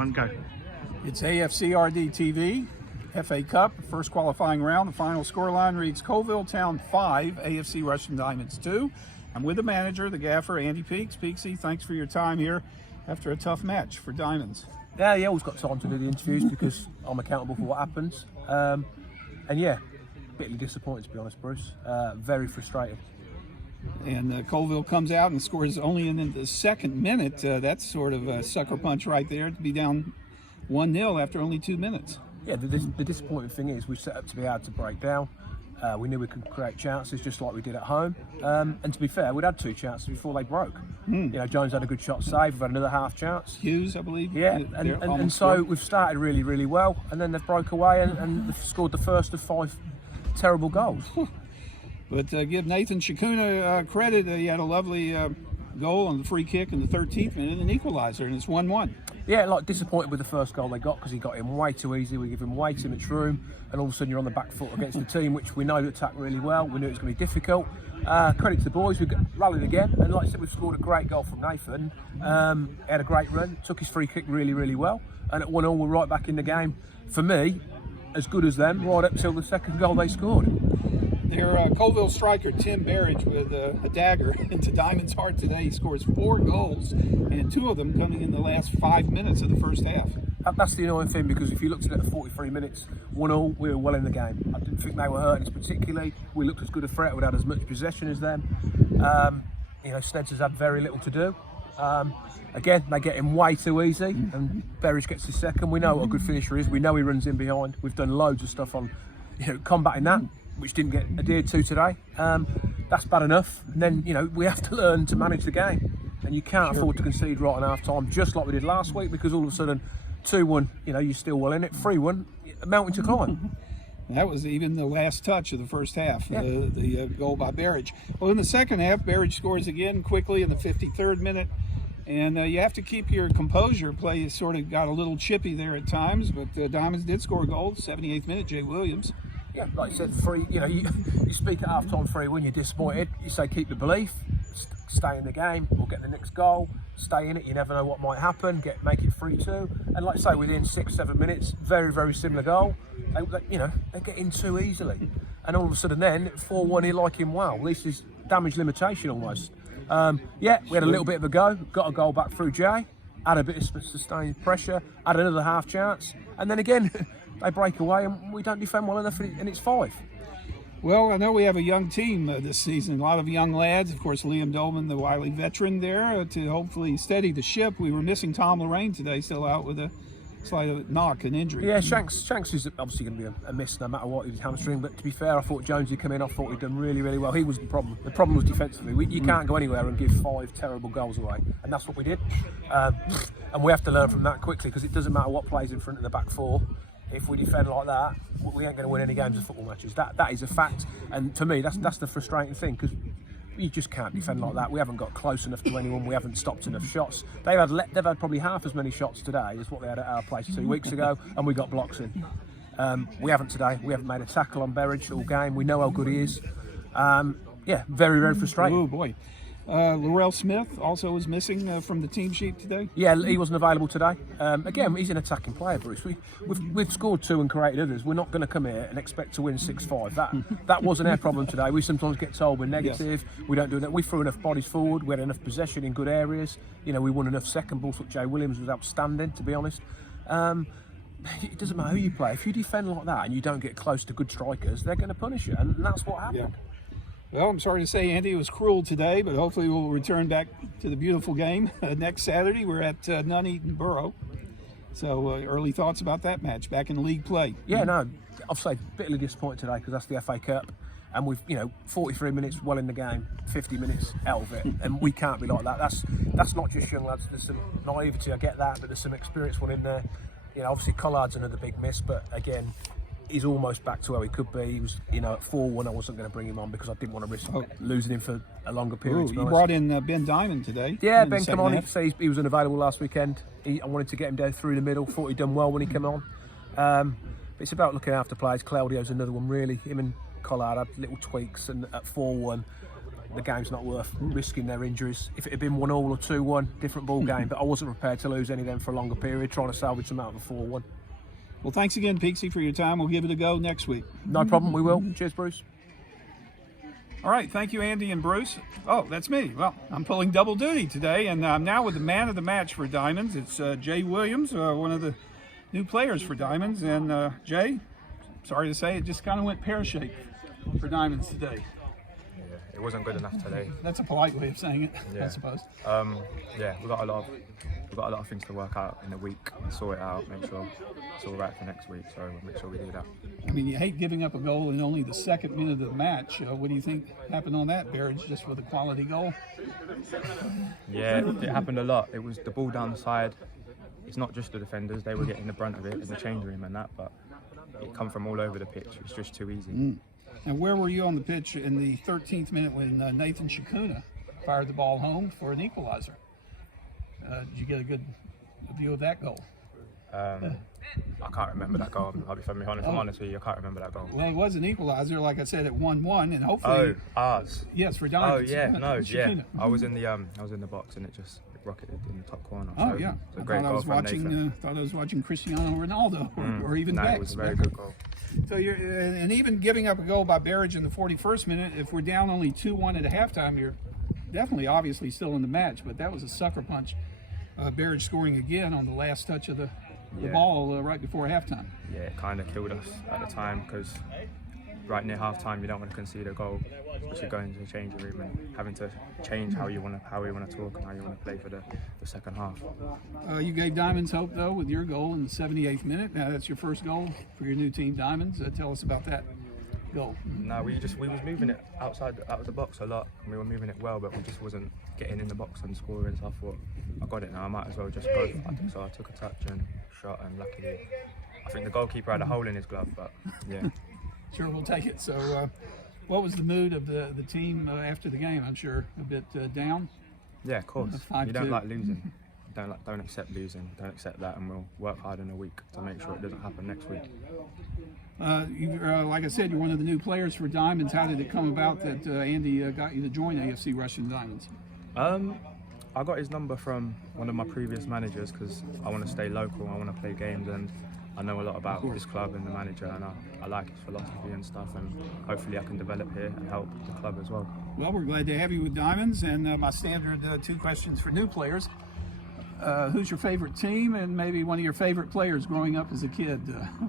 1, go. It's AFCRDTV, FA Cup, first qualifying round. The final scoreline reads Coalville Town 5, AFC Rushden Diamonds 2. I'm with the manager, the gaffer, Andy Peaks. Peaksy, thanks for your time here after a tough match for Diamonds. Yeah, you always got time to do the interviews because I'm accountable for what happens. And yeah, bitterly disappointed to be honest, Bruce. Very frustrated. And Coalville comes out and scores only in the second minute. That's sort of a sucker punch right there to be down 1-0 after only 2 minutes. Yeah, the disappointing thing is we set up to be able to break down. We knew we could create chances just like we did at home. And to be fair, we'd had 2 chances before they broke. You know, Jones had a good shot save, we've had another half chance. Hughes, I believe. Yeah, and so we've started really, really well, and then they've broke away and they've scored the first of 5 terrible goals. But give Nathan Shakuna credit. He had a lovely goal on the free kick in the 13th minute and an equaliser, and it's 1-1. Yeah, like disappointed with the first goal they got because he got in way too easy. We give him way too much room, and all of a sudden you're on the back foot against the team, which we know attack really well. We knew it was going to be difficult. Credit to the boys, we rallied again, and like I said, we've scored a great goal from Nathan. He had a great run, took his free kick really, really well, and at 1-1 we're right back in the game. For me, as good as them, right up till the second goal they scored. Their Coalville striker Tim Barrage with a dagger into Diamond's heart today. He scores 4 goals, and 2 of them coming in the last 5 minutes of the first half. That's the annoying thing, because if you looked at it at 43 minutes, 1-1, we were well in the game. I didn't think they were hurting us particularly. We looked as good a threat, we had as much possession as them. You know, Sneds has had very little to do. Again, they get him way too easy, and Barrage gets his second. We know what a good finisher is. We know he runs in behind. We've done loads of stuff on, you know, combating that, which didn't get adhered to today. That's bad enough. And then, you know, we have to learn to manage the game. And you can't afford to concede right on half time, just like we did last week, because all of a sudden, 2-1, you know, you're still well in it. 3-1, a mountain to climb. That was even the last touch of the first half, yeah. the goal by Barrage. Well, in the second half, Barrage scores again quickly in the 53rd minute. And you have to keep your composure. Play sort of got a little chippy there at times, but Diamonds did score a goal, 78th minute, Jay Williams. Yeah, like I said, you know, you speak at half-time 3-1, you're disappointed. You say keep the belief, stay in the game, we'll get the next goal, stay in it, you never know what might happen, make it 3-2. And like I say, within 6-7 minutes, very, very similar goal. You know, they get in too easily. And all of a sudden then, 4-1, you like him well. This is damage limitation almost. Yeah, we had a little bit of a go, got a goal back through Jay, had a bit of sustained pressure, had another half chance, and then again, they break away and we don't defend well enough, and it's 5. Well, I know we have a young team this season, a lot of young lads. Of course, Liam Dolman, the wily veteran there, to hopefully steady the ship. We were missing Tom Lorraine today, still out with a slight knock, an injury. Yeah, Shanks is obviously going to be a miss no matter what. He was hamstring, but to be fair, I thought Jones would come in. I thought he'd done really, really well. He was the problem. The problem was defensively. You can't go anywhere and give 5 terrible goals away, and that's what we did. And we have to learn from that quickly, because it doesn't matter what plays in front of the back 4. If we defend like that, we ain't going to win any games of football matches. That is a fact, and to me, that's the frustrating thing, because you just can't defend like that. We haven't got close enough to anyone. We haven't stopped enough shots. They've had probably half as many shots today as what they had at our place 2 weeks ago, and we got blocks in. We haven't today. We haven't made a tackle on Berridge all game. We know how good he is. Yeah, very, very frustrating. Oh boy. Laurel Smith also was missing from the team sheet today. Yeah, he wasn't available today. Again, he's an attacking player, Bruce. We've scored 2 and created others. We're not going to come here and expect to win 6-5. That wasn't our problem today. We sometimes get told we're negative. Yes. We don't do that. We threw enough bodies forward. We had enough possession in good areas. You know, we won enough second balls. Jay Williams was outstanding, to be honest. It doesn't matter who you play. If you defend like that and you don't get close to good strikers, they're going to punish you, and that's what happened. Yeah. Well, I'm sorry to say, Andy, it was cruel today, but hopefully we'll return back to the beautiful game next Saturday. We're at Nuneaton Borough. So early thoughts about that match, back in league play? Yeah, no, I'll say bitterly disappointed today, because that's the FA Cup, and we've, you know, 43 minutes well in the game, 50 minutes out of it, and we can't be like that. That's not just young lads. There's some naivety, I get that, but there's some experienced one in there. You know, obviously Collard's another big miss, but again, he's almost back to where he could be. He was, you know, at 4-1, I wasn't going to bring him on because I didn't want to risk losing him for a longer period. You brought in Ben Diamond today. Yeah, Ben came on. He was unavailable last weekend. I wanted to get him down through the middle. Thought he'd done well when he came on. But it's about looking after players. Claudio's another one, really. Him and Collard had little tweaks, and at 4-1, the game's not worth risking their injuries. If it had been 1-1 or 2-1, different ball game, but I wasn't prepared to lose any of them for a longer period, trying to salvage them out of a 4-1. Well, thanks again, Peaksy, for your time. We'll give it a go next week. No problem, we will. Cheers, Bruce. All right, thank you, Andy and Bruce. Oh, that's me. Well, I'm pulling double duty today, and I'm now with the man of the match for Diamonds. It's Jay Williams, one of the new players for Diamonds. And Jay, sorry to say, it just kind of went pear-shaped for Diamonds today. Yeah, it wasn't good enough today. That's a polite way of saying it, Yeah. I suppose. Yeah, we've got a lot of things to work out in the week and sort it out, make sure it's all right for next week. So we'll make sure we do that. I mean, you hate giving up a goal in only the second minute of the match. What do you think happened on that, Barrage, just with a quality goal? Yeah, it happened a lot. It was the ball down the side. It's not just the defenders; they were getting the brunt of it in the change room and that, but it come from all over the pitch. It's just too easy. And where were you on the pitch in the 13th minute when Nathan Shakuna fired the ball home for an equalizer? Did you get a good view of that goal? I can't remember that goal. I'll be honest with you, I can't remember that goal. Well, it was an equalizer, like I said, at 1-1, and hopefully. Oh, ours. Yes, for Oh Diamonds. yeah, no, yeah. Shakuna. I was in the box and it just rocketed in the top corner. Oh So yeah, it's a I great thought I goal was from watching. Nathan. Thought I was watching Cristiano Ronaldo, or even No, Bex. it was a very good goal. So you're, and even giving up a goal by Barrage in the 41st minute, if we're down only 2-1 at halftime, you're definitely, obviously, still in the match. But that was a sucker punch. Barrage scoring again on the last touch of the ball right before halftime. Yeah, it kind of killed us at the time because right near half-time you don't want to concede a goal, especially going into the changing room and having to change how you want to talk and how you want to play for the second half. You gave Diamonds hope though with your goal in the 78th minute. Now that's your first goal for your new team, Diamonds. Tell us about that goal. No, we was moving it out of the box a lot, and we were moving it well, but we just wasn't getting in the box and scoring. So I thought, I got it now. I might as well just go. So I took a touch and shot, and luckily, I think the goalkeeper had a hole in his glove. But yeah. Sure, we'll take it. So, what was the mood of the team after the game? I'm sure a bit down. Yeah, of course. 5-2. You don't like losing. Don't accept losing. Don't accept that, and we'll work hard in a week to make sure it doesn't happen next week. Like I said, you're one of the new players for Diamonds. How did it come about that Andy got you to join AFC Rushden Diamonds? I got his number from one of my previous managers because I want to stay local. I want to play games, and I know a lot about this club and the manager, and I like his philosophy and stuff, and hopefully I can develop here and help the club as well. Well, we're glad to have you with Diamonds, and my standard 2 questions for new players. Who's your favorite team, and maybe one of your favorite players growing up as a kid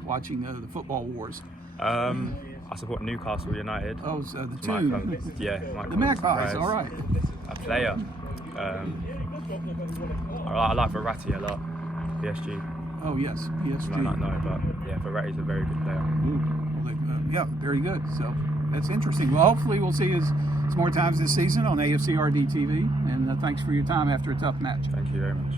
watching the football wars? I support Newcastle United. Oh, so the My two. club. Yeah, my The club. Magpies, all right. A player. I like Verratti a lot. PSG. Oh, yes, You PSG. might not know, but yeah, Verratti's a very good player. Well, yeah, very good. So that's interesting. Well, hopefully we'll see you some more times this season on AFCRDTV. And thanks for your time after a tough match. Thank you very much.